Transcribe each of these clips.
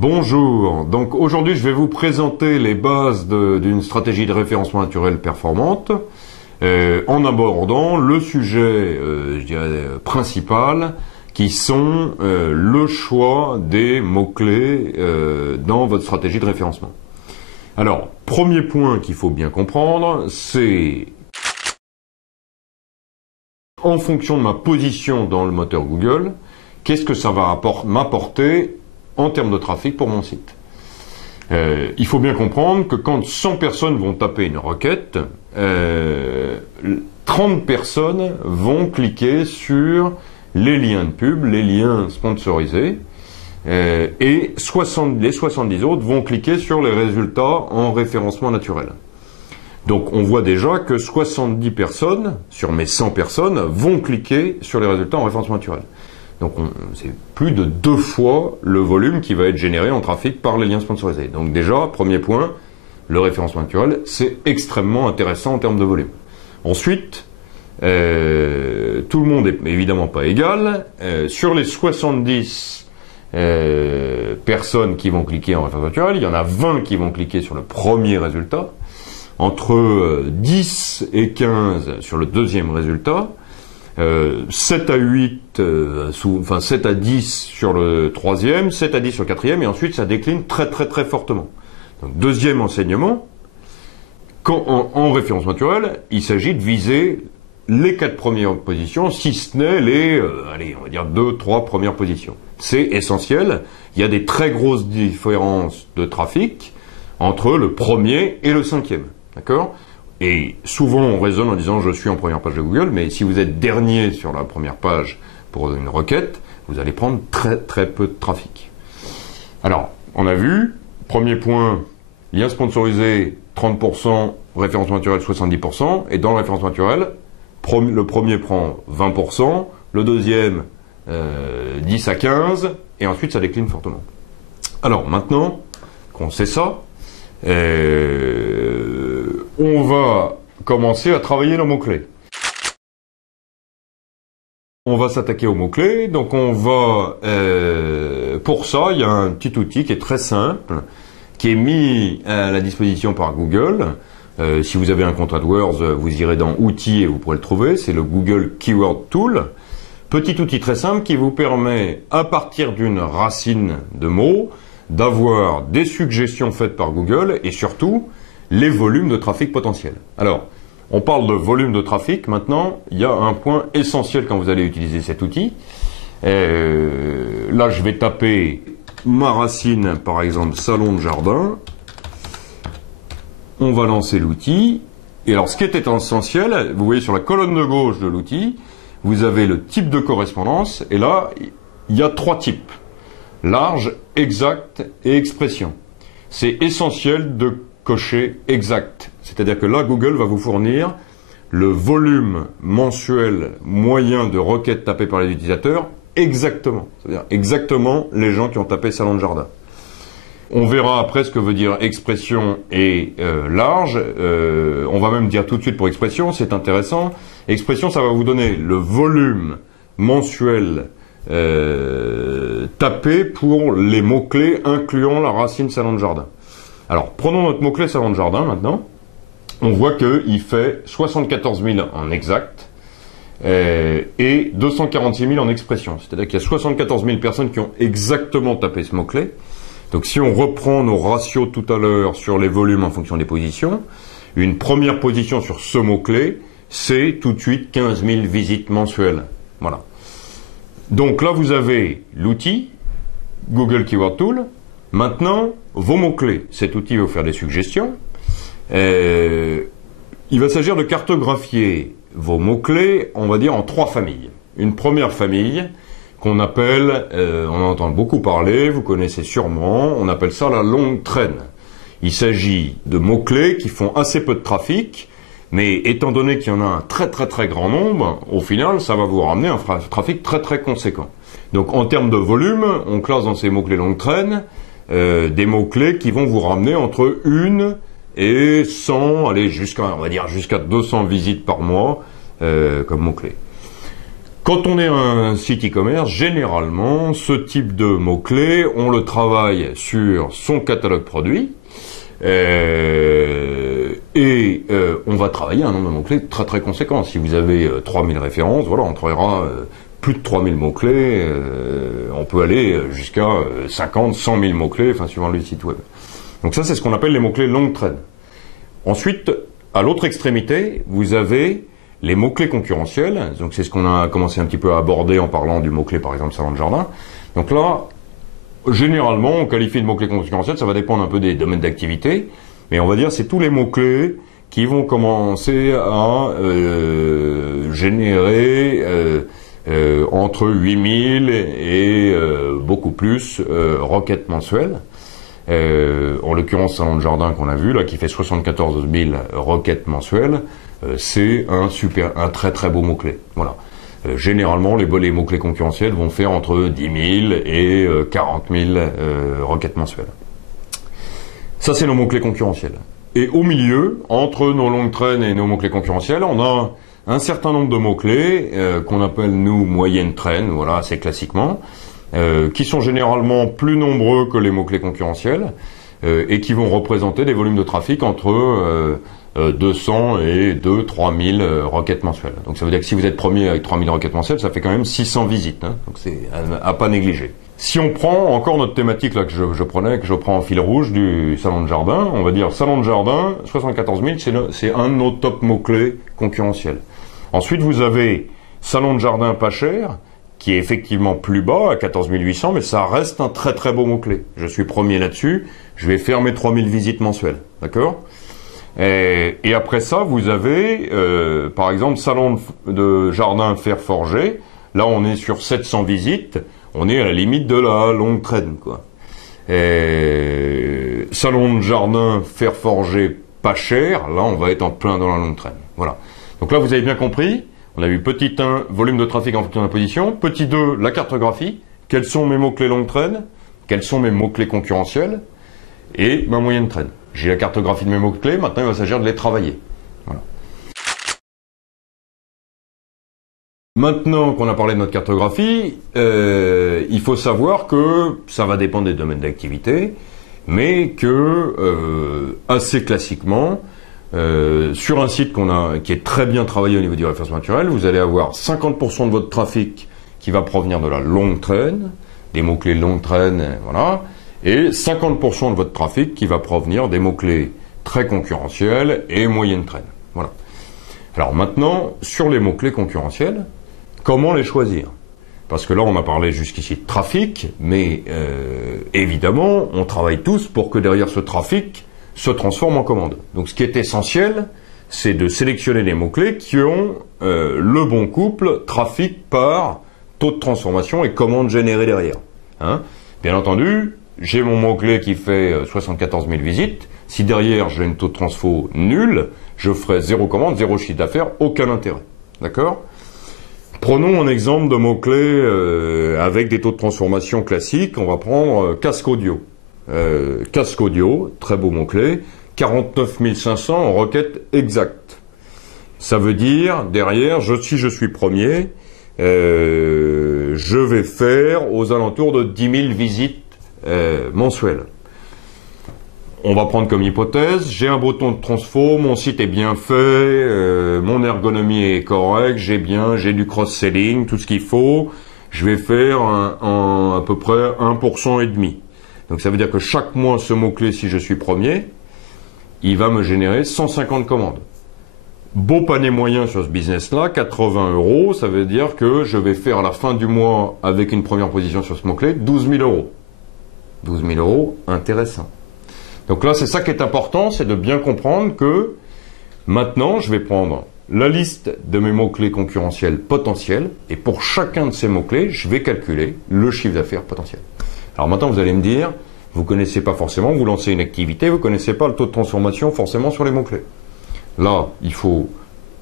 Bonjour, donc aujourd'hui je vais vous présenter les bases d'une stratégie de référencement naturel performante en abordant le sujet je dirais, principal qui sont le choix des mots-clés dans votre stratégie de référencement. Alors, premier point qu'il faut bien comprendre, c'est en fonction de ma position dans le moteur Google, qu'est-ce que ça va m'apporter en termes de trafic pour mon site. Il faut bien comprendre que quand 100 personnes vont taper une requête, 30 personnes vont cliquer sur les liens de pub, les liens sponsorisés, et les 70 autres vont cliquer sur les résultats en référencement naturel. Donc on voit déjà que 70 personnes sur mes 100 personnes vont cliquer sur les résultats en référencement naturel. Donc c'est plus de 2 fois le volume qui va être généré en trafic par les liens sponsorisés. Donc déjà, premier point, le référencement naturel, c'est extrêmement intéressant en termes de volume. Ensuite, tout le monde n'est évidemment pas égal. Sur les 70 personnes qui vont cliquer en référencement naturel, il y en a 20 qui vont cliquer sur le premier résultat, entre 10 et 15 sur le deuxième résultat, 7 à 8, 7 à 10 sur le troisième, 7 à 10 sur le quatrième, et ensuite ça décline très fortement. Donc deuxième enseignement, en référence naturelle, il s'agit de viser les 4 premières positions, si ce n'est les, on va dire 2-3 premières positions. C'est essentiel, il y a des très grosses différences de trafic entre le premier et le cinquième, d'accord ? Et souvent, on raisonne en disant « je suis en première page de Google », mais si vous êtes dernier sur la première page pour une requête, vous allez prendre très peu de trafic. Alors, on a vu, premier point, lien sponsorisé 30%, référencement naturel 70%, et dans le référencement naturel, le premier prend 20%, le deuxième 10 à 15, et ensuite ça décline fortement. Alors maintenant qu'on sait ça, on va commencer à travailler nos mots-clés. On va s'attaquer aux mots-clés, donc on va, pour ça, il y a un petit outil qui est très simple, qui est mis à la disposition par Google. Si vous avez un compte AdWords, vous irez dans Outils et vous pourrez le trouver, c'est le Google Keyword Tool. Petit outil très simple qui vous permet, à partir d'une racine de mots, d'avoir des suggestions faites par Google et surtout les volumes de trafic potentiels. Alors, on parle de volume de trafic. Maintenant, il y a un point essentiel quand vous allez utiliser cet outil. Là, je vais taper ma racine, par exemple, salon de jardin. On va lancer l'outil. Et alors, ce qui était essentiel, vous voyez sur la colonne de gauche de l'outil, vous avez le type de correspondance. Et là, il y a 3 types. Large, exact et expression. C'est essentiel de cocher exact. C'est-à-dire que là, Google va vous fournir le volume mensuel moyen de requêtes tapées par les utilisateurs exactement. C'est-à-dire exactement les gens qui ont tapé salon de jardin. On verra après ce que veut dire expression et large. On va même dire tout de suite pour expression, c'est intéressant. Expression, ça va vous donner le volume mensuel tapé pour les mots-clés incluant la racine salon de jardin. Alors, prenons notre mot-clé salon de jardin maintenant. On voit qu'il fait 74 000 en exact et 246 000 en expression. C'est-à-dire qu'il y a 74 000 personnes qui ont exactement tapé ce mot-clé. Donc si on reprend nos ratios tout à l'heure sur les volumes en fonction des positions, une première position sur ce mot-clé, c'est tout de suite 15 000 visites mensuelles. Voilà. Donc là, vous avez l'outil Google Keyword Tool. Maintenant, vos mots-clés. Cet outil va vous faire des suggestions. Il va s'agir de cartographier vos mots-clés, on va dire, en 3 familles. Une première famille qu'on appelle, on en entend beaucoup parler, vous connaissez sûrement, on appelle ça la longue traîne. Il s'agit de mots-clés qui font assez peu de trafic, mais étant donné qu'il y en a un très grand nombre, au final, ça va vous ramener un trafic très conséquent. Donc en termes de volume, on classe dans ces mots-clés longue traîne des mots-clés qui vont vous ramener entre 1 et 100, allez, on va dire jusqu'à 200 visites par mois comme mots-clés. Quand on est un site e-commerce, généralement, ce type de mots-clés, on le travaille sur son catalogue produit et on va travailler un nombre de mots-clés très très conséquent. Si vous avez 3000 références, voilà, on travaillera plus de 3000 mots-clés, on peut aller jusqu'à 50, 100 000 mots-clés, enfin suivant le site web. Donc ça, c'est ce qu'on appelle les mots-clés long train. Ensuite, à l'autre extrémité, vous avez les mots-clés concurrentiels. Donc c'est ce qu'on a commencé un petit peu à aborder en parlant du mot-clé, par exemple, salon de jardin. Donc là, généralement, on qualifie de mots-clés concurrentiels, ça va dépendre un peu des domaines d'activité, mais on va dire c'est tous les mots-clés qui vont commencer à générer entre 8000 et beaucoup plus requêtes mensuelles. En l'occurrence, salon de jardin qu'on a vu là, qui fait 74 000 requêtes mensuelles, c'est un très très beau mot-clé. Voilà. Généralement, les mots-clés concurrentiels vont faire entre 10 000 et 40 000 requêtes mensuelles. Ça, c'est nos mots-clés concurrentiels. Et au milieu, entre nos longues traînes et nos mots-clés concurrentiels, on a un certain nombre de mots-clés qu'on appelle, nous, moyennes traînes, voilà, assez classiquement, qui sont généralement plus nombreux que les mots-clés concurrentiels et qui vont représenter des volumes de trafic entre 200 et 2-3 000 requêtes mensuelles. Donc ça veut dire que si vous êtes premier avec 3 000 requêtes mensuelles, ça fait quand même 600 visites. Hein. Donc c'est à pas négliger. Si on prend encore notre thématique là que je prends en fil rouge du salon de jardin, on va dire salon de jardin, 74 000, c'est un de nos top mots-clés concurrentiels. Ensuite, vous avez salon de jardin pas cher, qui est effectivement plus bas, à 14 800, mais ça reste un très très beau mot-clé. Je suis premier là-dessus, je vais faire mes 3000 visites mensuelles. D'accord ? Et après ça, vous avez, par exemple, salon de jardin fer forgé. Là, on est sur 700 visites. On est à la limite de la longue traîne, quoi. Salon de jardin fer forgé pas cher. Là, on va être en plein dans la longue traîne. Voilà. Donc là, vous avez bien compris. On a eu petit 1, volume de trafic en fonction de la position. Petit 2, la cartographie. Quels sont mes mots-clés longue traîne? Quels sont mes mots-clés concurrentiels? Et ma moyenne traîne. J'ai la cartographie de mes mots-clés, maintenant il va s'agir de les travailler. Voilà. Maintenant qu'on a parlé de notre cartographie, il faut savoir que ça va dépendre des domaines d'activité, mais que assez classiquement, sur un site qui est très bien travaillé au niveau du référencement naturel, vous allez avoir 50% de votre trafic qui va provenir de la longue traîne, des mots-clés longue traîne, voilà, et 50% de votre trafic qui va provenir des mots-clés très concurrentiels et moyenne traîne. Voilà. Alors maintenant, sur les mots-clés concurrentiels, comment les choisir? Parce que là, on a parlé jusqu'ici de trafic, mais évidemment, on travaille tous pour que derrière ce trafic se transforme en commande. Donc ce qui est essentiel, c'est de sélectionner les mots-clés qui ont le bon couple trafic par taux de transformation et commande générée derrière. Hein? Bien entendu, j'ai mon mot-clé qui fait 74 000 visites. Si derrière j'ai une taux de transfo nul, je ferai 0 commande, 0 chiffre d'affaires, aucun intérêt. D'accord? Prenons un exemple de mot-clé avec des taux de transformation classiques. On va prendre casque audio. Casque audio, très beau mot-clé, 49 500 en requête exacte. Ça veut dire, derrière, si je suis premier, je vais faire aux alentours de 10 000 visites mensuelles. On va prendre comme hypothèse, j'ai un bouton de transfo, mon site est bien fait, mon ergonomie est correcte, j'ai du cross-selling, tout ce qu'il faut. Je vais faire à peu près 1% et demi. Donc ça veut dire que chaque mois, ce mot-clé, si je suis premier, il va me générer 150 commandes. Beau panier moyen sur ce business-là, 80 €, ça veut dire que je vais faire à la fin du mois, avec une première position sur ce mot-clé, 12 000 €. 12 000 €, intéressant. Donc là, c'est ça qui est important, c'est de bien comprendre que maintenant, je vais prendre la liste de mes mots-clés concurrentiels potentiels, et pour chacun de ces mots-clés, je vais calculer le chiffre d'affaires potentiel. Alors maintenant, vous allez me dire, vous ne connaissez pas forcément, vous lancez une activité, vous ne connaissez pas le taux de transformation forcément sur les mots-clés. Là, il faut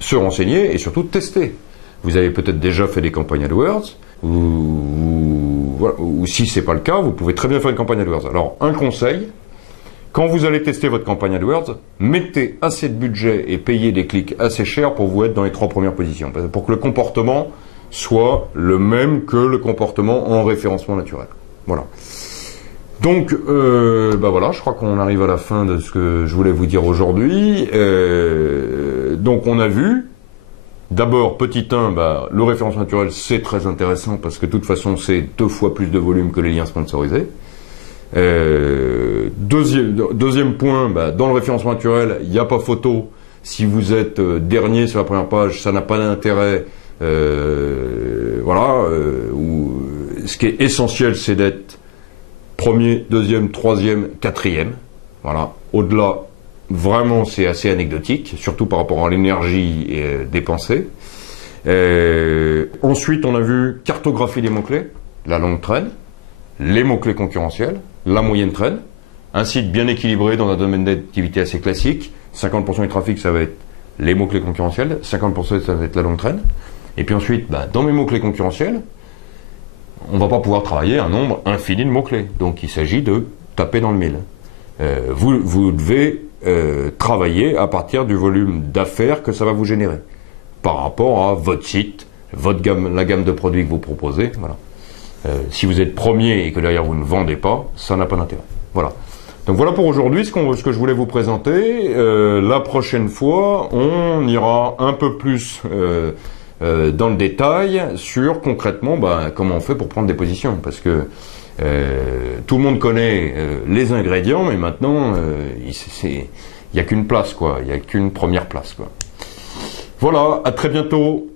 se renseigner et surtout tester. Vous avez peut-être déjà fait des campagnes AdWords, ou si ce n'est pas le cas, vous pouvez très bien faire une campagne AdWords. Alors, un conseil, quand vous allez tester votre campagne AdWords, mettez assez de budget et payez des clics assez chers pour vous être dans les 3 premières positions. Pour que le comportement soit le même que le comportement en référencement naturel. Voilà. Donc, voilà, je crois qu'on arrive à la fin de ce que je voulais vous dire aujourd'hui. Donc, on a vu, d'abord, petit 1, le référencement naturel, c'est très intéressant parce que de toute façon, c'est 2 fois plus de volume que les liens sponsorisés. Deuxième point, dans le référencement naturel, il n'y a pas photo. Si vous êtes dernier sur la première page, ça n'a pas d'intérêt. Ce qui est essentiel, c'est d'être premier, deuxième, troisième, quatrième. Voilà. Au-delà, vraiment, c'est assez anecdotique, surtout par rapport à l'énergie dépensée. Ensuite, on a vu cartographie des mots-clés, la longue traîne, les mots-clés concurrentiels, la moyenne traîne, un site bien équilibré dans un domaine d'activité assez classique. 50% du trafic, ça va être les mots-clés concurrentiels, 50% ça va être la longue traîne. Et puis ensuite, dans mes mots-clés concurrentiels, on ne va pas pouvoir travailler un nombre infini de mots-clés. Donc il s'agit de taper dans le mille. Vous devez travailler à partir du volume d'affaires que ça va vous générer par rapport à votre site, la gamme de produits que vous proposez. Voilà. Si vous êtes premier et que derrière vous ne vendez pas, ça n'a pas d'intérêt. Voilà. Donc voilà pour aujourd'hui ce que je voulais vous présenter. La prochaine fois, on ira un peu plus dans le détail sur concrètement comment on fait pour prendre des positions. Parce que tout le monde connaît les ingrédients, mais maintenant, il n'y a qu'une place, quoi. Il n'y a qu'une première place, quoi. Voilà, à très bientôt.